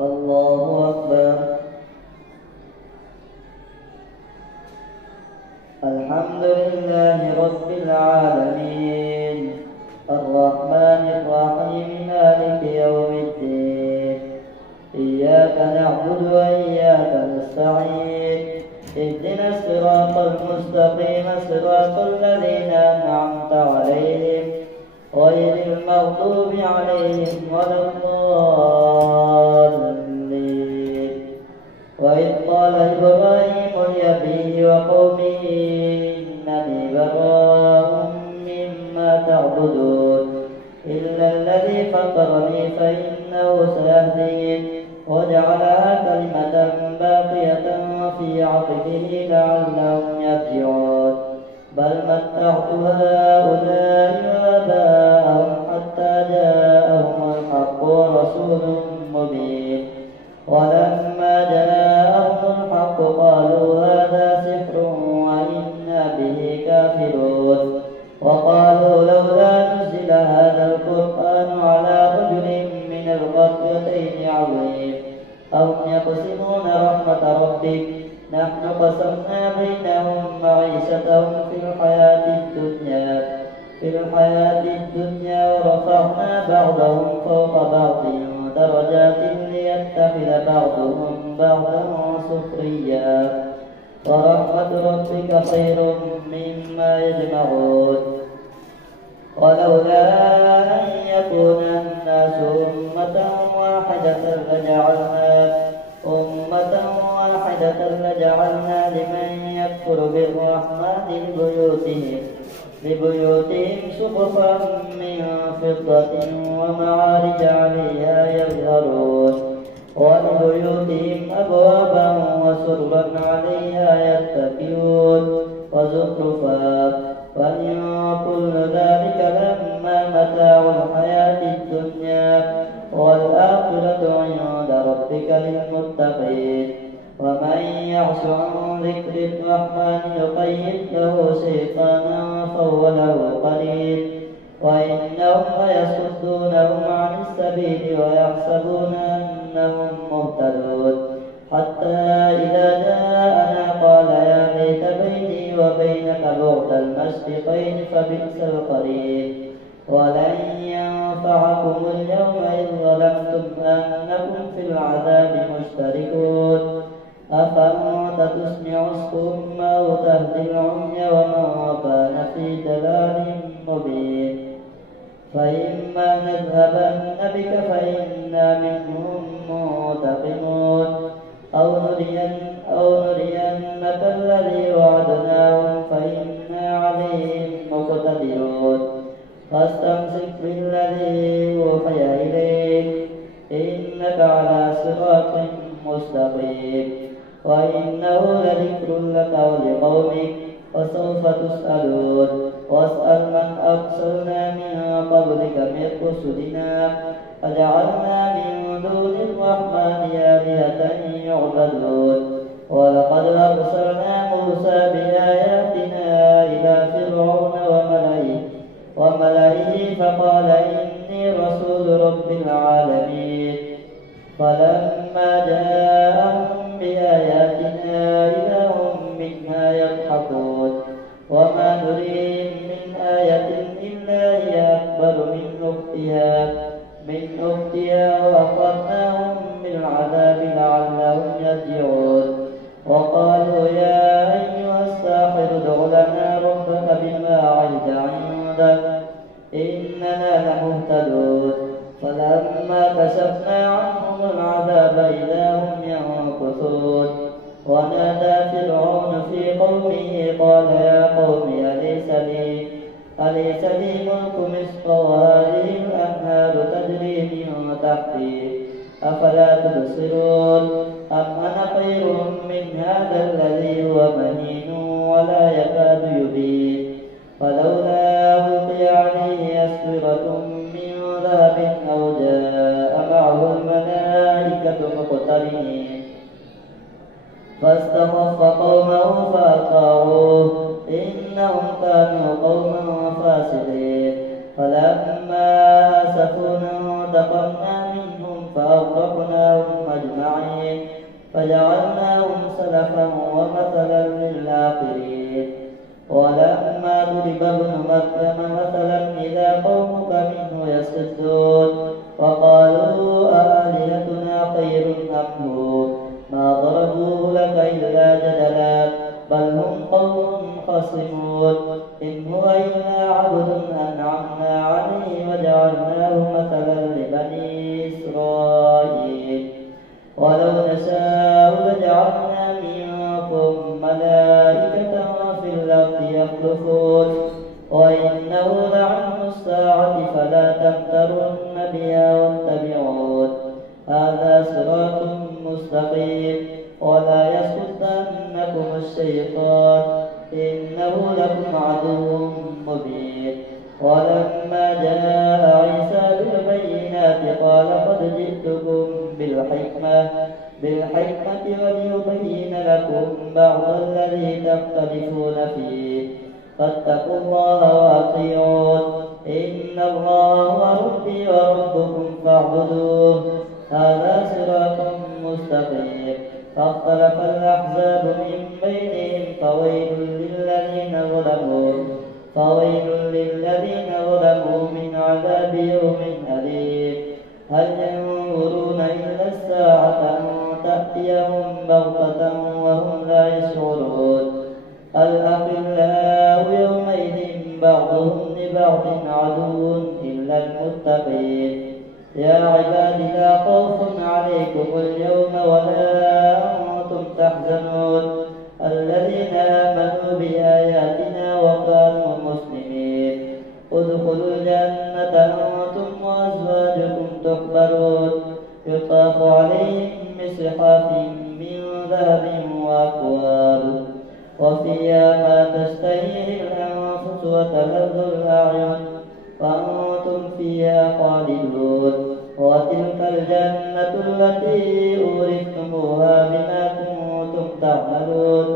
الله أكبر. الحمد لله رب العالمين الرحمن الرحيم مالك يوم الدين إياك نعبد وإياك نستعين اهدنا الصراط المستقيم صراط الذين أنعمت عليهم غير المغضوب عليهم ولا الضالين. وإذ قال إبراهيم لأبيه وقومه إنني براء مما تعبدون إلا الذي فطرني فإنه سيهدين وجعلها كلمة باقية في عقبه لعلهم يرجعون بل متعت هؤلاء وآباءهم حتى جاءهم الحق ورسول مبين ولما جاءهم الحق قالوا هذا سحر وإنا به كافرون وقالوا لولا نزل هذا القرآن على رجل من القريتين عظيم أهم يقسمون رحمة ربك نحن قسمنا بينهم معيشتهم في الحياة الدنيا ورفعنا بعضهم فوق بعض درجات ليتخذ بعضهم بعضا سخريا ورحمة ربك خير مما يجمعون ولولا أن يكون الناس أمة واحدة لجعلنا لمن يكفر بالرحمن لبيوتهم سقفا من فضة ومعارج عليها يظهرون ولبيوتهم أبوابا وسربا عليها يتكئون وزخرفا وإن كل ذلك لما متاع الحياة الدنيا والآخرة عند ربك للمتقين ومن يعش عن ذكر الرحمن يقيد له شيطانا فهو له قرين وإنهم ليصدونهم عن السبيل ويحسبون أنهم مهتدون حتى إذا جاءنا قال يا ليت بيني وبينك بعد المشرقين فبئس القرين ولن ينفعكم اليوم إذ ظلمتم أنكم في العذاب مشتركون أفأنت تسمع الصم أو تهدي العمي ومن كان في ضلال مبين فإما نذهبن بك فإنا منهم منتقمون أو نرينك الذي وعدناهم فإنا عليهم مقتدرون فاستمسك بالذي أوحي إليك إنك على صراط مستقيم وإنه لذكر لك ولقومك وسوف تسألون واسأل من أرسلنا من قبلك من رسلنا أجعلنا من دون الرحمن آلهة يعبدون ولقد أرسلنا موسى بآياتنا إلى فرعون وملئه فقال إني رسول رب العالمين فلما جاءهم بآياتنا إذا هم منها يضحكون وما نريهم من آية إلا هي أكبر من أختها وأخذناهم بالعذاب لعلهم يرجعون وقالوا يا أيها الساحر ادع لنا ربك بما عهد عندك إننا لمهتدون فلما كشفنا عنهم العذاب إذا هم ينكثون ونادى فرعون في قومه قال يا قوم أليس لي ملك مصر وهذه الأنهار تجري من تحتي أفلا تبصرون أم أنا خير من هذا الذي هو مهين ولا يكاد يبين فلولا ألقي عليه أسورة من ذهب أو جاء معه الملائكة مقترنين فاستخف قومه فأطاعوه إنهم كانوا قوما فاسقين فلما آسفونا انتقمنا منهم فأغرقناهم فجعلناهم سلفا ومثلا للآخرين. ولما ضرب ابن مريم مثلا إذا قومك منه يصدون وقالوا أآلهتنا خير أم هو ما ضربوه لك إلا جدلا بل هم قوم خصمون إن هو إلا عبد أنعمنا عليه وجعلناه مثلا لبني إسرائيل. ولو نشاء لجعلنا منكم ملائكة في الأرض يخلفون وإنه لعلم الساعة فلا تمترن بها واتبعون هذا صراط مستقيم. ولا يصدنكم الشيطان إنه لكم عدو مبين. ولما جاء عيسى بالبينات قال قد جئتكم بالحكمة وليبين لكم بعض الذي تختلفون فيه فاتقوا الله وأطيعون إن الله هو ربي وربكم فاعبدوه هذا صراط مستقيم. فاختلف الأحزاب من بينهم فويل للذين ظلموا من عذاب يوم أليم. هل ينظرون إلا الساعة أن تأتيهم بغتة وهم لا يشعرون الأخلاء يومئذ بعضهم لبعض عدو إلا المتقين. يا عباد لا خوف عليكم اليوم ولا أنتم تحزنون الذين آمنوا بآياتنا وكانوا مسلمين ادخلوا الجنة أنتم وأزواجكم تحبرون يطاف عليهم بصحاف من ذهب وأكواب وفيها ما تشتهيه الأنفس وتلذ الأعين وأنتم فيها خالدون. وتلك الجنة التي أورثتموها بما كنتم تعملون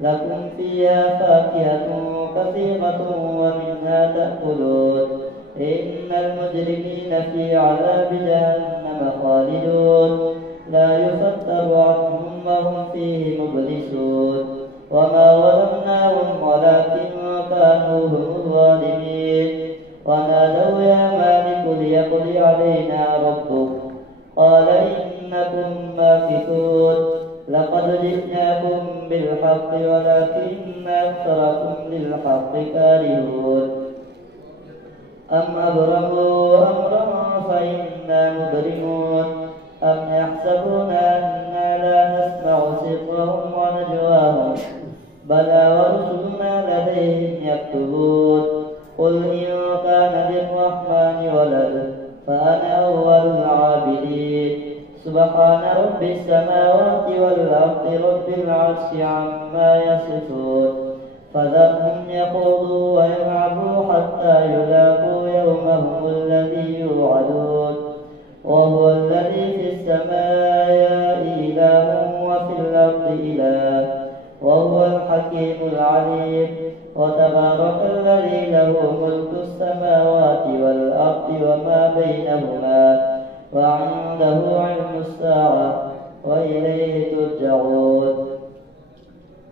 لكم فيها فاكهة كثيرة ومنها تأكلون إن المجرمين في عذاب جهنم خالدون لا يفتر عنهم وهم فيه مبلسون. وما ظلمناهم ولكن كانوا هم الظالمين. ونادوا يا مالك ليقضي علينا ربك قال إنكم ماكثون لقد جئناكم بالحق ولكن أكثركم للحق كارهون. أم أبرموا أمرا فإنا مبرمون أم يحسبون أنا لا نسمع سرهم ونجواهم بلى ورسلنا لديهم يكتبون. قل إن كان للرحمن ولد فأنا أول العابدين. سبحان رب السماوات والأرض رب العرش عما يصفون. فذرهم يخوضوا ويلعبوا حتى يلاقوا يومهم الذي يوعدون. وهو الذي في السماء إله وفي الأرض إله وهو الحكيم العليم. وتبارك الذي له ملك السماوات والأرض وما بينهما وعنده علم الساعة وإليه ترجعون.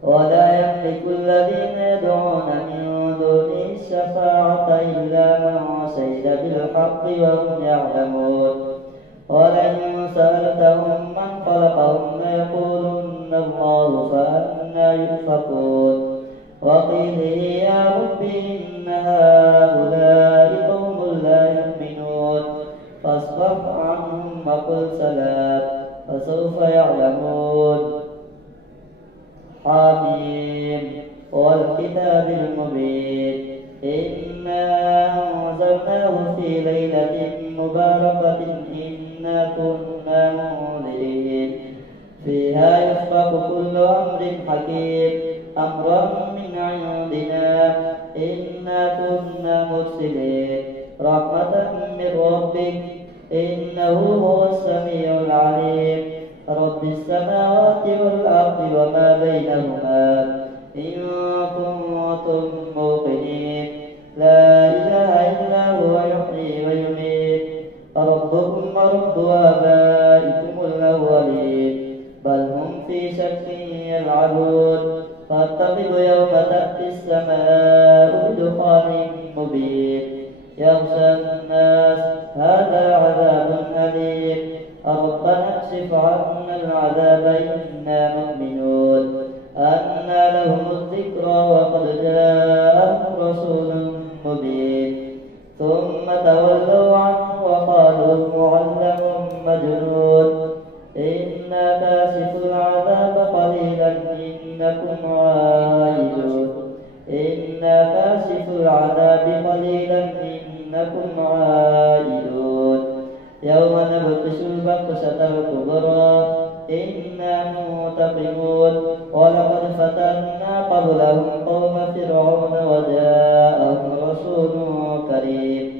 ولا يملك الذين يدعون من دونه الشفاعة إلا من شهد بالحق وهم يعلمون. ولئن سألتهم من خلقهم ليقولن الله فأنى يؤفكون. وقيله يا رب إن هؤلاء قوم لا يؤمنون فاصفح عنهم وقل سلام فسوف يعلمون. حميم والكتاب المبين إنا أنزلناه في ليلة مباركة إنا كنا منذرين فيها يفرق كل أمر حكيم أمرا من عندنا إنا كنا مرسلين رحمة من ربك إنه هو السميع العليم. رب السماوات والأرض وما بينهما إن كنتم موقنين لا إله إلا هو يحيي ويميت ربكم ورب آبائكم الأولين بل هم يوعدون فارتقب يوم تأتي السماء بدخان مبين يغشى الناس هذا عذاب أليم ربنا اكشف عنا العذاب إنا مؤمنون أنى لهم الذكرى وقد جاءهم رسول مبين ثم تولوا عنه وقالوا معلم مجنون إنا كاشف العذاب قليلا إنكم عائدون إنا كاشف العذاب قليلا إنكم عائدون يوم نبطش البطشة الكبرى إنا منتقمون ولقد فتنا قبلهم قوم فرعون وجاءهم رسول كريم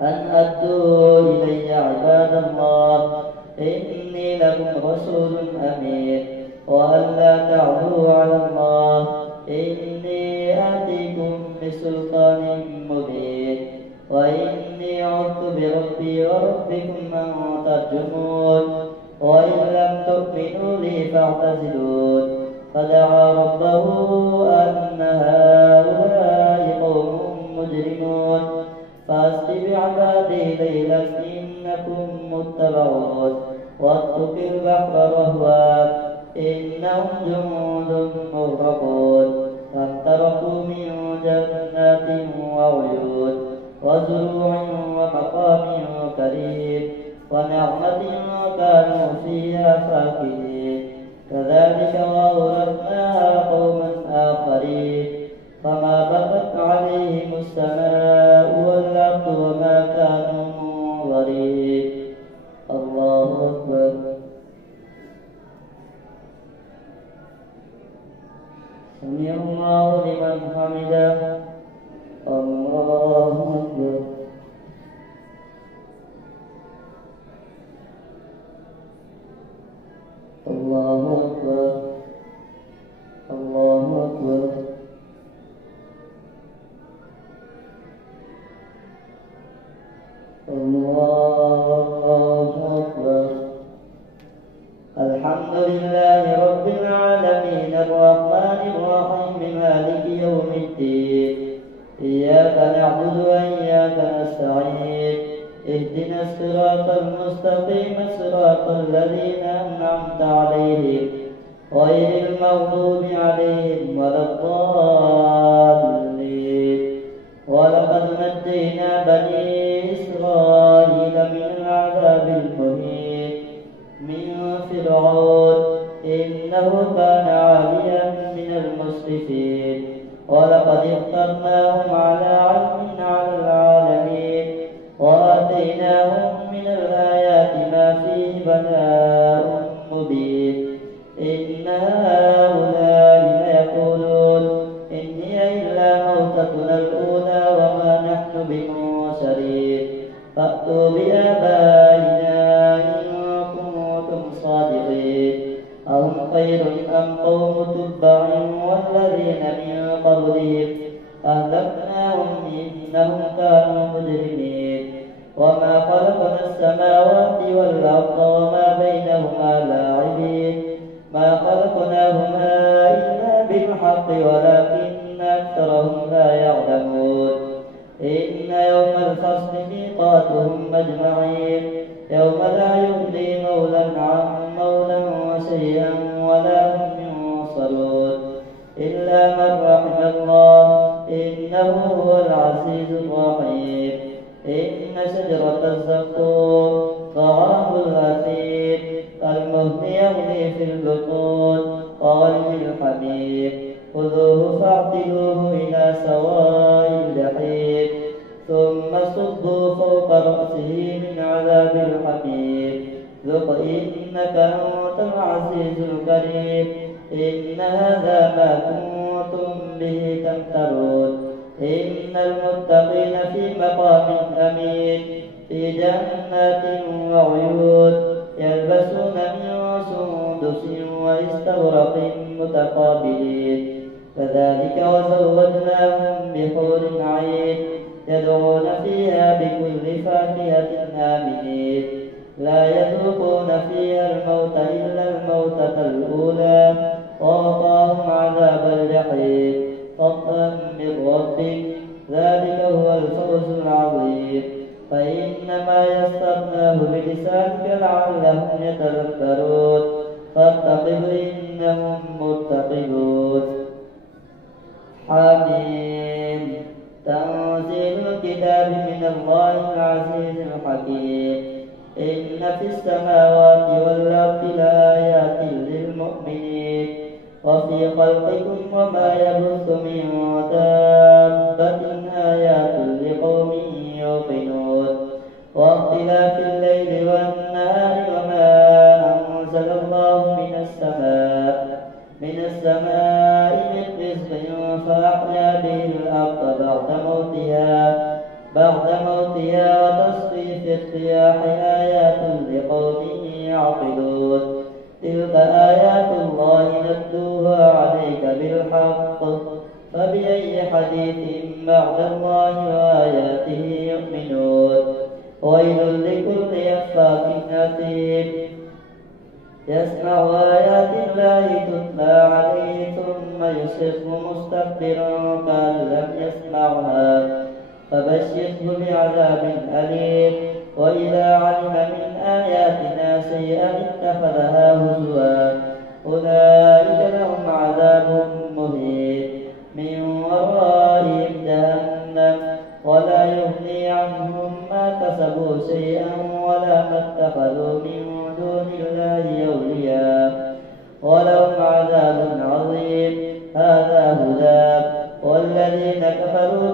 أن أدوا إلي عباد الله إني لكم رسول أمين وأن لا تعلوا على الله إني آتيكم بسلطان مبين وإني عذت بربي وربكم أن ترجمون وإن لم تؤمنوا لي فاعتزلون فدعا ربه أن هؤلاء قوم مجرمون فأسر بعبادي ليلا إنكم متبعون واترك البحر رهوا إنهم جند مغرقون فانطلقوا من جنات وعيون وزروع ومقام كريم ونعمة كانوا فيها فاكهين كذلك وأورثناها قوما آخرين فما بقت عليهم السماء والأرض وما كانوا منظرين الله أكبر سمع الله لمن حمده الله أكبر الله أكبر الله أكبر الله أكبر الحمد لله رب العالمين الرحمن الرحيم مالك يوم الدين إياك نعبد وإياك نستعين اهدنا الصراط المستقيم صراط الذين أنعمت عليهم غير المغضوب عليهم ولا الضالين ولقد نجينا بني إسرائيل من العذاب المهين من فرعون إنه كان عاليا من المسرفين ولقد اخترناهم على علم على العالمين وآتيناهم من الآيات ما فيه بلاء مبين إن هؤلاء ليقولون إن هي إلا موتتنا الأولى وما نحن بمنشرين فأتوا بآبائنا إن كنتم صادقين أهم خير أم قوم تبع والذين من قبلهم أهلكناهم إنهم كانوا مجرمين وما خلقنا السماوات والأرض وما بينهما لاعبين ما خلقناهما إلا بالحق ولكن أكثرهم لا يعلمون إن يوم الفصل ميقاتهم أجمعين يوم لا يغني مولى عن مولى شيئا ولا هم ينصرون إلا من رحم الله إنه هو العزيز الرحيم إن شجرة الزقوم طعام الأثيم كالمهل يغلي في البطون كغلي الحميم خذوه فاعتلوه إلى سواء الجحيم ثم صبوا فوق رأسه من عذاب الحميم ذق إنك أنت العزيز الكريم إن هذا ما كنتم به تمترون إن المتقين في مقام أمين في جنات وعيون يلبسون من سندس واستبرق متقابلين كذلك وزوجناهم بحور عين يدعون فيها بكل فاكهة آمنين لا يذوقون فيها الموت إلا الموتة الأولى ووقاهم عذاب الجحيم فضلا من ربك ذلك هو الفوز العظيم فإنما يسرناه بلسانك لعلهم يتذكرون فارتقب إنهم مرتقبون حميم تنزيل الكتاب من الله العزيز الحكيم إن في السماوات والأرض لآيات للمؤمنين وفي خلقكم وما يبث من دابة آيات لقوم يوقنون واختلاف الليل والنهار وما أنزل الله من السماء من رزق فأحيا به الأرض بعد موتها وتصريف الرياح آيات لقوم يعقلون تلك آيات الله نتلوها عليك بالحق فبأي حديث بعد الله وآياته يؤمنون ويل لكل أفاك أثيم يسمع آيات الله تتلى عليه ثم يصر مستكبرا كأن لم يسمعها فبشره بعذاب أليم وإذا علم من آياتنا شيئا اتخذها هزوا أولئك لهم عذاب مهين من ورائهم جهنم ولا يغني عنهم ما كسبوا شيئا ولا ما اتخذوا من دون الله أولياء ولهم عذاب عظيم هذا هدى والذين كفروا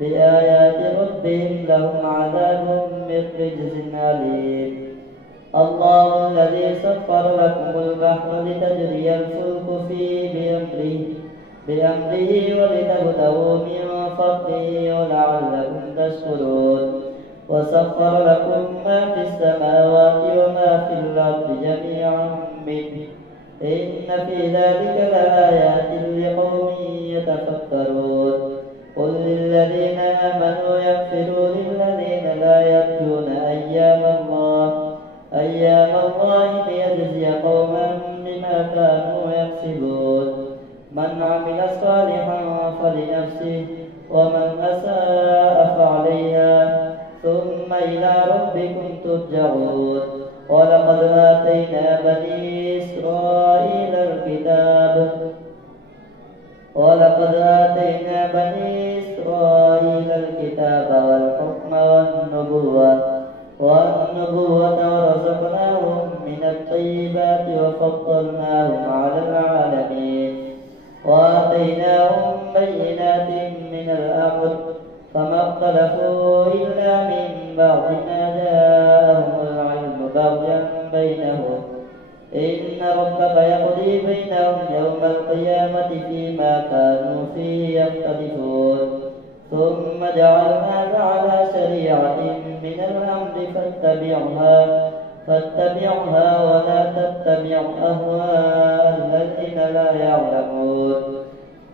بآيات ربهم لهم عذاب من رجز أليم الله الذي سخر لكم البحر لتجري الفلك فيه بأمره ولتبتغوا من فضله ولعلكم تشكرون وسخر لكم ما في السماوات وما في الأرض جميعا منه إن في ذلك لآيات لقوم يتفكرون قل للذين آمنوا يغفروا للذين لا يرجون أيام الله ليجزي قوما بما كانوا يكسبون من عمل صالحا فلنفسه ومن أساء فعليها ثم إلى ربكم ترجعون ولقد آتينا بني إسرائيل الكتاب والحكم والنبوة ورزقناهم من الطيبات وفضلناهم على العالمين وآتيناهم بينات من الأمر فما اختلفوا إلا من بعد ما جاءهم العلم بغيا بينهم إن ربك يقضي بينهم يوم القيامة فيما كانوا فيه يختلفون ثم جعلناك على شريعة من الأمر فاتبعها ولا تتبع أهواء الذين لا يعلمون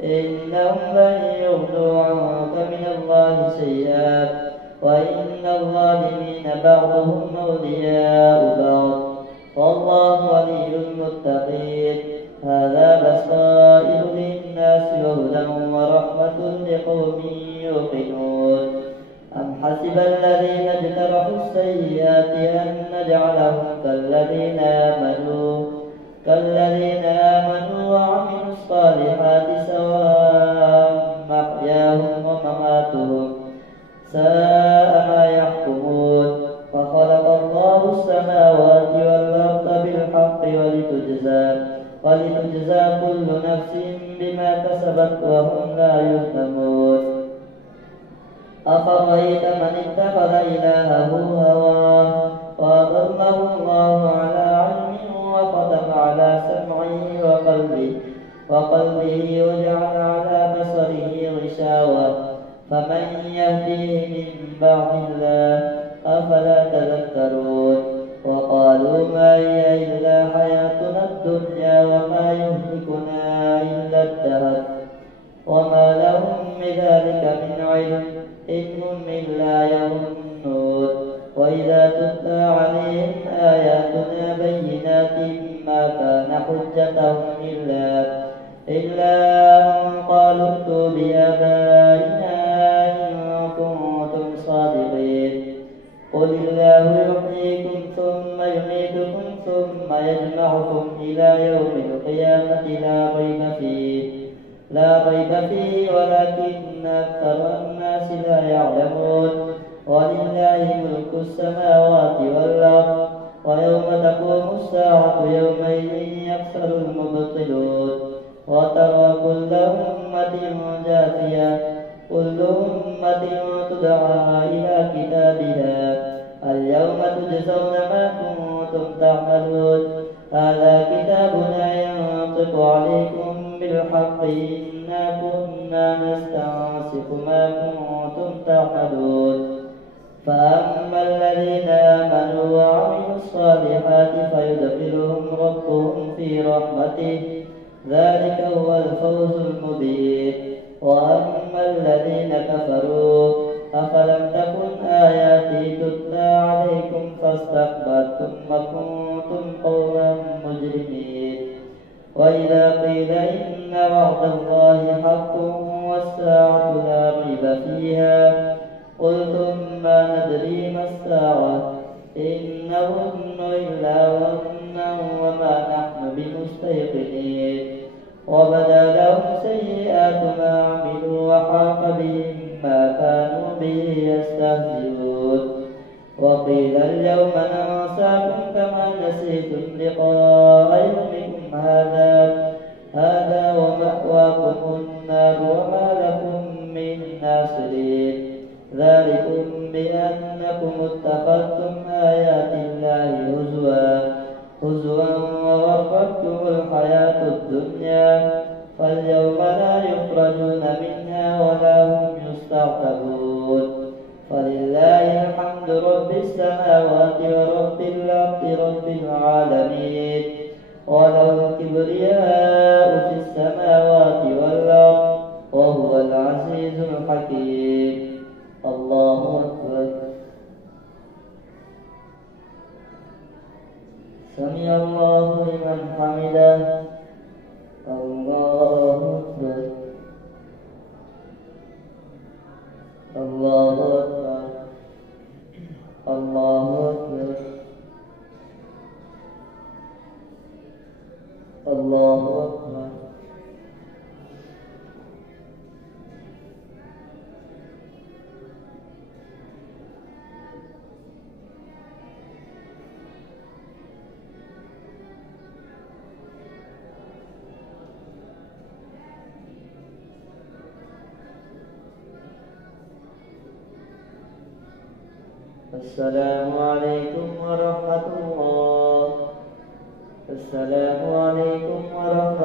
إنهم لن يغنوا عنك من الله شيئا وإن الظالمين بعضهم أولياء بعض والله ولي المتقين هذا بصائر للناس وهدى ورحمة لقوم يوقنون أم حسب الذين اجترحوا السيئات أن نجعلهم كالذين آمنوا وعملوا الصالحات سواء محياهم ومماتهم ساء ما يحكمون فخلق الله السماوات والأرض بالحق ولتجزى كل نفس بما كسبت وهم لا يظلمون أفرأيت من اتخذ إلهه هواه وأضله الله على علم وختم على سمعه وقلبه وجعل على بصره غشاوة فمن يهديه من بعد الله أفلا تذكرون وقالوا ما هي إلا حياتنا الدنيا وما يهلكنا إلا الدهر وما لهم بذلك من علم إن هم إلا يظنون وإذا تتلى عليهم آياتنا بينات ما كان حجتهم إلا أن قالوا ائتوا بآبائنا إن كنتم صادقين. قل الله يحييكم ثم يميتكم ثم يجمعكم إلى يوم القيامة لا ريب فيه ولكن أكثر الناس لا يعلمون. ولله ملك السماوات والأرض ويوم تقوم الساعة يومئذ يخسر المبطلون. وترى كل أمة جاثية كل أمة تدعى إلى كتابها اليوم تجزون ما كنتم تعملون. هذا كتابنا ينطق عليكم بالحق إنا كنا نستنسخ ما كنتم تعملون. فأما الذين آمنوا وعملوا الصالحات فيدخلهم ربهم في رحمته ذلك هو الفوز المبين. وأما الذين كفروا أفلم تكن آياتي تتلى عليكم فاستكبرتم وكنتم قوما مجرمين. وإذا قيل إن وعد الله حق والساعة لا ريب فيها قلتم ما ندري ما الساعة إن نظن إلا ظنا وما نحن بمستيقنين. وبدا لهم سيئات ما عملوا وحاق بهم ما كانوا به يستهزئون. وقيل اليوم ننساكم كما نسيتم لقاء يومكم هذا ومأواكم النار وما لكم من ناصرين. ذلكم بأنكم اتخذتم آيات الله هزوا وغرتكم الحياة الدنيا فاليوم لا يخرجون منها ولا هم يستعتبون. فلله الحمد رب السماوات ورب الأرض رب العالمين. وله الكبرياء في السماوات والأرض وهو العزيز الحكيم. الله أكبر. سمع الله لمن حمده. الله أكبر. الله أكبر. الله أكبر. الله أكبر. السلام عليكم ورحمة الله. السلام عليكم ورحمة